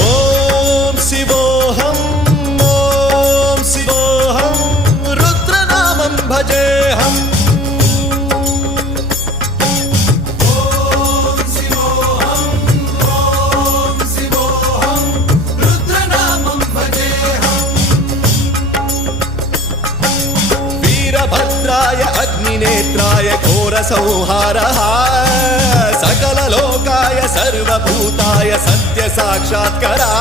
ఓం శివోహం ఓం శివోహం రుద్రనామం భజేహం भद्राय अग्निनेत्राय घोरसंहारः सकललोकाय सर्वभूताय सत्यसाक्षात्कारः